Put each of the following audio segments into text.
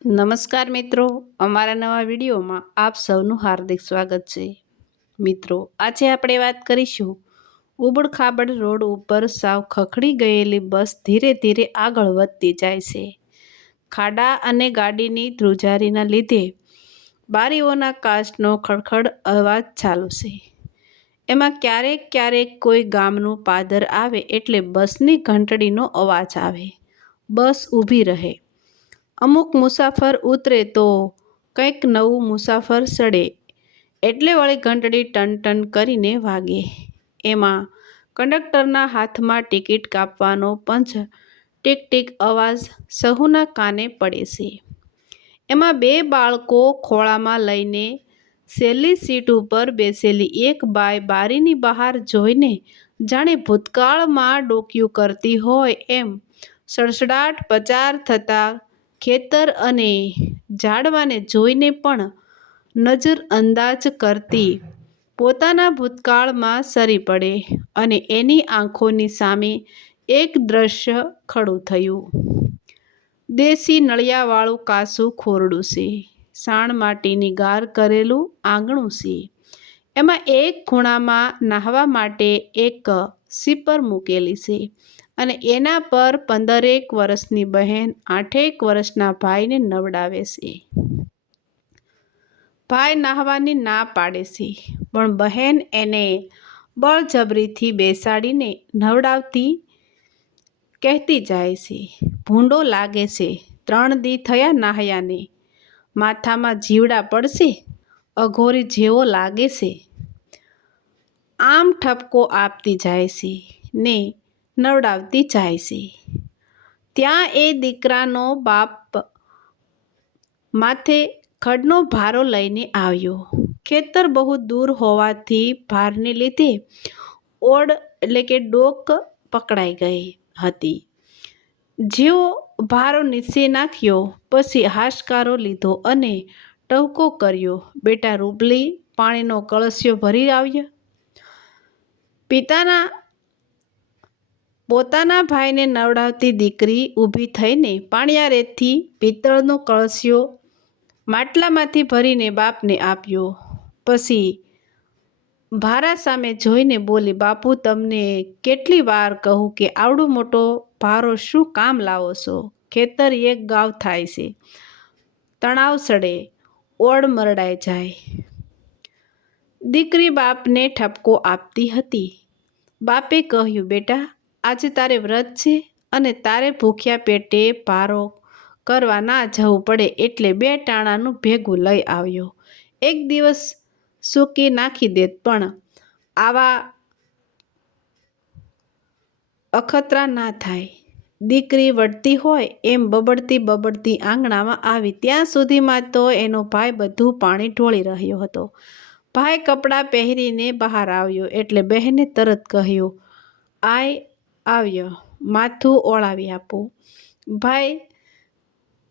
નમસ્કાર મિત્રો, અમારા નવા વિડીયોમાં આપ સૌનું હાર્દિક સ્વાગત છે. મિત્રો, આજે આપણે વાત કરીશું ઉબડ-ખાબડ રોડ ઉપર સાવ ખખડી ગયેલી બસ ધીરે ધીરે આગળ વધતી જાય છે. ખાડા અને ગાડીની ધ્રુજારીના લીધે બારીઓના કાચનો ખડખડ અવાજ ચાલુ છે. એમાં ક્યારેક ક્યારેક કોઈ ગામનું પાદર આવે એટલે બસની ઘંટડીનો અવાજ આવે. બસ ઊભી રહે. અમુક મુસાફર ઉતરે તો કંઈક નવું મુસાફર ચડે એટલે વળી ઘંટડી ટન ટન કરીને વાગે. એમાં કંડક્ટરના હાથમાં ટિકિટ કાપવાનો પંચ ટીક ટીક અવાજ સહુના કાને પડે છે. એમાં બે બાળકો ખોળામાં લઈને છેલ્લી સીટ ઉપર બેસેલી એક બાઈ બારીની બહાર જોઈને જાણે ભૂતકાળમાં ડોકિયું કરતી હોય એમ સડસડાટ પસાર થતા ખેતર અને ઝાડવાને જોઈને પણ નજરઅંદાજ કરતી પોતાના ભૂતકાળમાં સરી પડે અને એની આંખોની સામે એક દ્રશ્ય ખડું થયું. દેશી નળિયાવાળું કાચું ખોરડું છે. સાણ માટીની ગાર કરેલું આંગણું છે. એમાં એક ખૂણામાં નાહવા માટે એક સીપર મૂકેલી છે અને એના પર 15 વર્ષની બહેન 8 વર્ષના ભાઈને નવડાવે છે. ભાઈ નાહવાની ના પાડે છે, પણ બહેન એને બળજબરીથી બેસાડીને નવડાવતી કહેતી જાય છે, ભૂંડો લાગે છે, 3 દી થયા નાહ્યાને, માથામાં જીવડા પડશે, અઘોરી જેવો લાગે છે. આમ ઠપકો આપતી જાય છે ને નવડાવતી જાય છે. ત્યાં એ દીકરાનો બાપ માથે ખડનો ભારો લઈને આવ્યો. ખેતર બહુ દૂર હોવાથી ભારને લીધે ઓડ ડોક પકડાઈ ગઈ હતી. જેવો ભારો નીચે નાખ્યો પછી હાશકારો લીધો અને ટહુકો કર્યો, બેટા રૂપલી, પાણીનો કળશિયો ભરી આવ્યા. પોતાના ભાઈને નવડાવતી દીકરી ઊભી થઈને પાણિયારેથી પિત્તળનો કળશિયો માટલામાંથી ભરીને બાપને આપ્યો. પછી ભારા સામે જોઈને બોલી, બાપુ, તમને કેટલી વાર કહું કે આવડો મોટો ભારો શું કામ લાવો છો? ખેતર એક ગાવ થાય છે, તણાવ ચડે, ઓડ મરડાઈ જાય. દીકરી બાપને ઠપકો આપતી હતી. બાપે કહ્યું, બેટા, આજે તારે વ્રત છે અને તારે ભૂખ્યા પેટે ભારો કરવા ના જવું પડે એટલે 2 ટાણાનું ભેગું લઈ આવ્યો. એક દિવસ સૂકી નાખી દેત, પણ આવા અખતરા ના થાય. દીકરી વળતી હોય એમ બબડતી આંગણામાં આવી ત્યાં સુધીમાં તો એનો ભાઈ બધું પાણી ઢોળી રહ્યો હતો. ભાઈ કપડાં પહેરીને બહાર આવ્યો એટલે બહેને તરત કહ્યું, આય આવ્યો, માથું ઓળાવી આપું. ભાઈ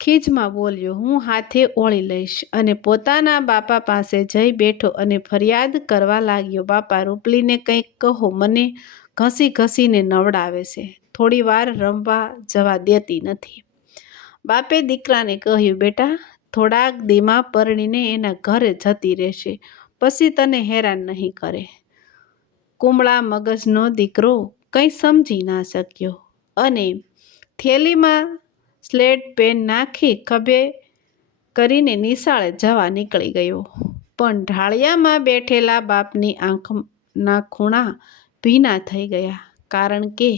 ખીજમાં બોલ્યો, હું હાથે ઓળી લઈશ, અને પોતાના બાપા પાસે જઈ બેઠો અને ફરિયાદ કરવા લાગ્યો, બાપા, રૂપલીને કંઈક કહો, મને ઘસી ઘસીને નવડાવે છે, થોડી વાર રમવા જવા દેતી નથી. બાપે દીકરાને કહ્યું, બેટા, થોડાક દીમાં પરણીને એના ઘરે જતી રહેશે, પછી તને હેરાન નહીં કરે. કુમળા મગજનો દીકરો કંઈ સમજી ના શક્યો અને થેલીમાં સ્લેટ પેન નાખી ખભે કરીને નિશાળે જવા નીકળી ગયો. પણ ઢાળિયામાં બેઠેલા બાપની આંખના ખૂણા ભીના થઈ ગયા, કારણ કે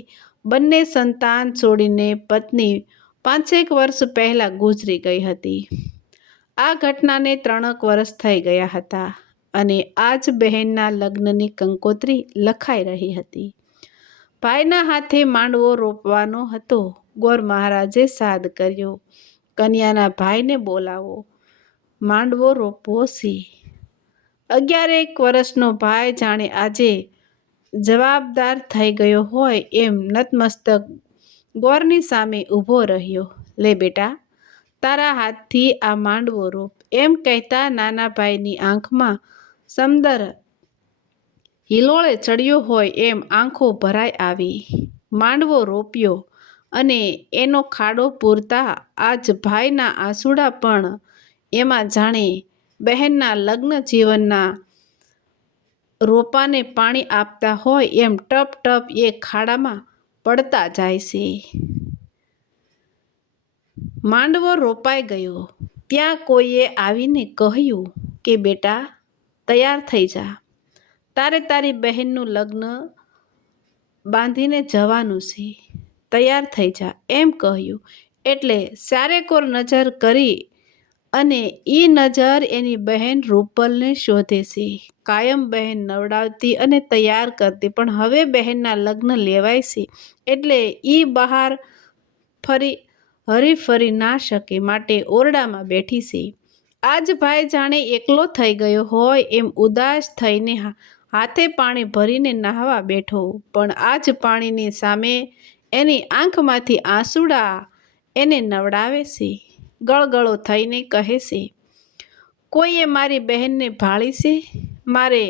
બંને સંતાન છોડીને પત્ની 5 વર્ષ પહેલાં ગુજરી ગઈ હતી. આ ઘટનાને 3 વર્ષ થઈ ગયા હતા અને આજ બહેનના લગ્નની કંકોત્રી લખાઈ રહી હતી. ભાઈના હાથે માંડવો રોપવાનો હતો. ગોર મહારાજે સાદ કર્યો, કન્યાના ભાઈને બોલાવો, માંડવો રોપવો છે. 11 વર્ષનો ભાઈ જાણે આજે જવાબદાર થઈ ગયો હોય એમ નતમસ્તક ગોરની સામે ઊભો રહ્યો. લે બેટા, તારા હાથથી આ માંડવો રોપ, એમ કહેતા નાના ભાઈની આંખમાં સમદર હિલોળે ચડ્યો હોય એમ આંખો ભરાઈ આવી. માંડવો રોપ્યો અને એનો ખાડો પૂરતા આજ ભાઈના આંસુડા પણ એમાં જાણે બહેનના લગ્ન જીવનના રોપાને પાણી આપતા હોય એમ ટપ ટપ એ ખાડામાં પડતા જાય છે. માંડવો રોપાઈ ગયો ત્યાં કોઈએ આવીને કહ્યું કે બેટા તૈયાર થઈ જા, તારે તારી બહેનનું લગ્ન બાંધીને જવાનું છે, તૈયાર થઈ જા એમ કહ્યું. એટલે ચારેકોર નજર કરી અને એ નજર એની બહેન રૂપલને શોધે છે. કાયમ બહેન નવડાવતી અને તૈયાર કરતી, પણ હવે બહેનના લગ્ન લેવાય છે એટલે એ બહાર હરી ના શકે માટે ઓરડામાં બેઠી છે. આજ ભાઈ જાણે એકલો થઈ ગયો હોય એમ ઉદાસ થઈને હાથે પાણી ભરીને નહાવા બેઠો, પણ આજ પાણીની સામે એની આંખમાંથી આંસુડા એને નવડાવે છે. ગળગળો થઈને કહે છે, કોઈએ મારી બહેનને ભાળી છે, મારે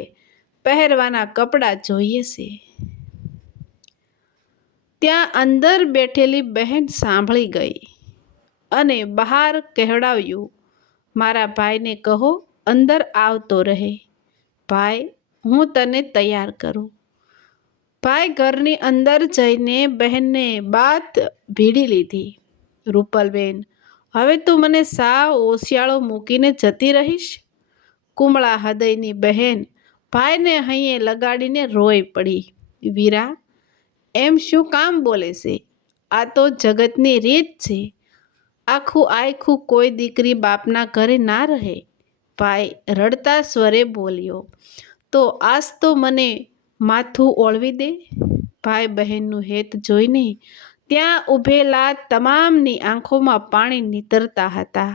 પહેરવાના કપડાં જોઈએ છે. ત્યાં અંદર બેઠેલી બહેન સાંભળી ગઈ અને બહાર કહેવડાવ્યું, મારા ભાઈને કહો અંદર આવતો રહે. ભાઈ, હું તને તૈયાર કરું. ભાઈ ઘરની અંદર જઈને બહેનને બાત ભીડી લીધી. રૂપલબેન, હવે તું મને સાવ ઓશિયાળો મૂકીને જતી રહીશ? કુમળા હૃદયની બહેન ભાઈને હૈયે લગાડીને રોઈ પડી. વીરા, એમ શું કામ બોલે છે? આ તો જગતની રીત છે. આખું કોઈ દીકરી બાપના ઘરે ના રહે. ભાઈ રડતા સ્વરે બોલ્યો, તો આજ તો મને માથું ઓળવી દે. ભાઈ બહેનનું હેત જોઈને ત્યાં ઊભેલા તમામની આંખોમાં પાણી નીતરતા હતા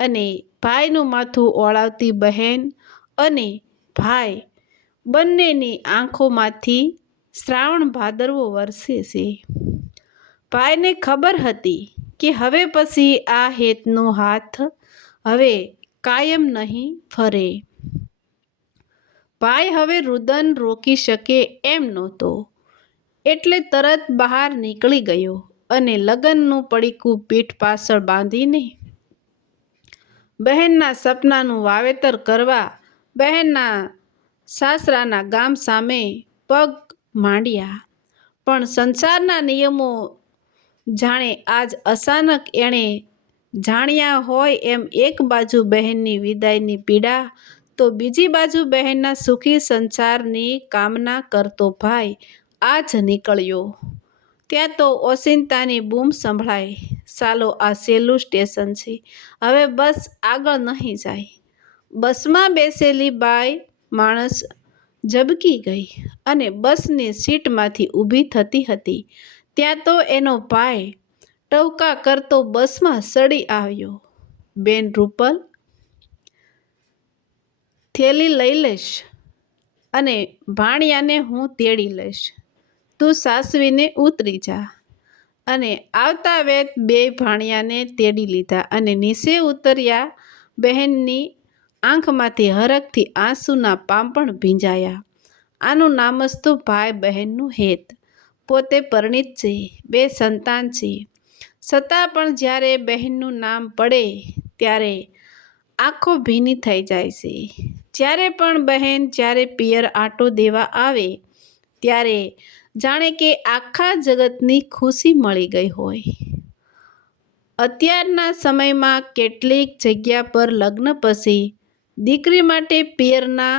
અને ભાઈનું માથું ઓળાવતી બહેન અને ભાઈ બંનેની આંખોમાંથી શ્રાવણ ભાદરવો વરસે છે. ભાઈને ખબર હતી કે હવે પછી આ હેતનો હાથ હવે કાયમ નહીં ફરે. ભાઈ હવે રુદન રોકી શકે એમ નહોતો એટલે તરત બહાર નીકળી ગયો અને લગ્નનું પડીકું પીઠ પાછળ બાંધીને બહેનના સપનાનું વાવેતર કરવા બહેનના સાસરાના ગામ સામે પગ માંડ્યા. પણ સંસારના નિયમો જાણે આજ અચાનક એણે જાણ્યા હોય એમ એક બાજુ બહેનની વિદાયની પીડા તો બીજી બાજુ બહેનના સુખી સંસારની કામના કરતો ભાઈ આજ નીકળ્યો. ત્યાં તો ઓચિંતાની બૂમ સંભળાય, ચાલો આ છેલ્લું સ્ટેશન છે, હવે બસ આગળ નહીં જાય. બસમાં બેસેલી બાઈ માણસ ઝબકી ગઈ અને બસની સીટમાંથી ઊભી થતી હતી ત્યાં તો એનો ભાઈ ટહુકા કરતો બસમાં ચડી આવ્યો. બેન રૂપલ, થેલી લઈ લઈશ અને ભાણિયાને હું તેડી લઈશ, તું સાસવીને ઉતરી જા. અને આવતા વેત બે ભાણિયાને તેડી લીધા અને નીચે ઉતર્યા. બહેનની આંખમાંથી હરખથી આંસુના પાંપણ ભીંજાયા. આનું નામ જ તો ભાઈ બહેનનું હેત. પોતે પરિણીત છે, બે સંતાન છે, છતાં પણ જ્યારે બહેનનું નામ પડે ત્યારે આંખો ભીની થઈ જાય છે. જ્યારે પણ બહેન જ્યારે પિયર આંટો દેવા આવે ત્યારે જાણે કે આખા જગતની ખુશી મળી ગઈ હોય. અત્યારના સમયમાં કેટલીક જગ્યા પર લગ્ન પછી દીકરી માટે પિયરના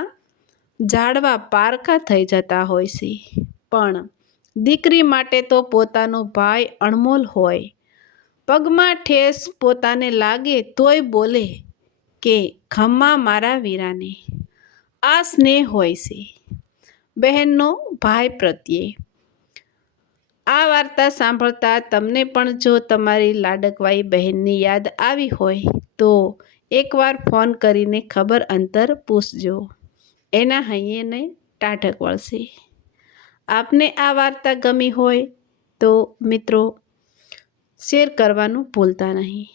ઝાડવા પારકા થઈ જતા હોય છે, પણ દીકરી માટે તો પોતાનો ભાઈ અણમોલ હોય. પગમાં ઠેસ પોતાને લાગે તોય બોલે કે ખમ્મા મારા વીરાને. આ સ્નેહ હોય છે બહેનનો ભાઈ પ્રત્યે. આ વાર્તા સાંભળતા તમને પણ જો તમારી લાડકવાઈ બહેનની યાદ આવી હોય તો એકવાર ફોન કરીને ખબર અંતર પૂછજો, એના હૈયેને ટાઢક વળશે. આપને આ વાર્તા ગમી હોય તો મિત્રો શેર કરવાનું ભૂલતા નહીં.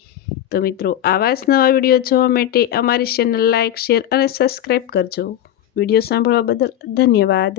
તો મિત્રો આવા જ નવા વિડીયો જોવા માટે અમારી ચેનલ લાઇક, શેર અને સબસ્ક્રાઈબ કરજો. વિડીયો સાંભળવા બદલ ધન્યવાદ.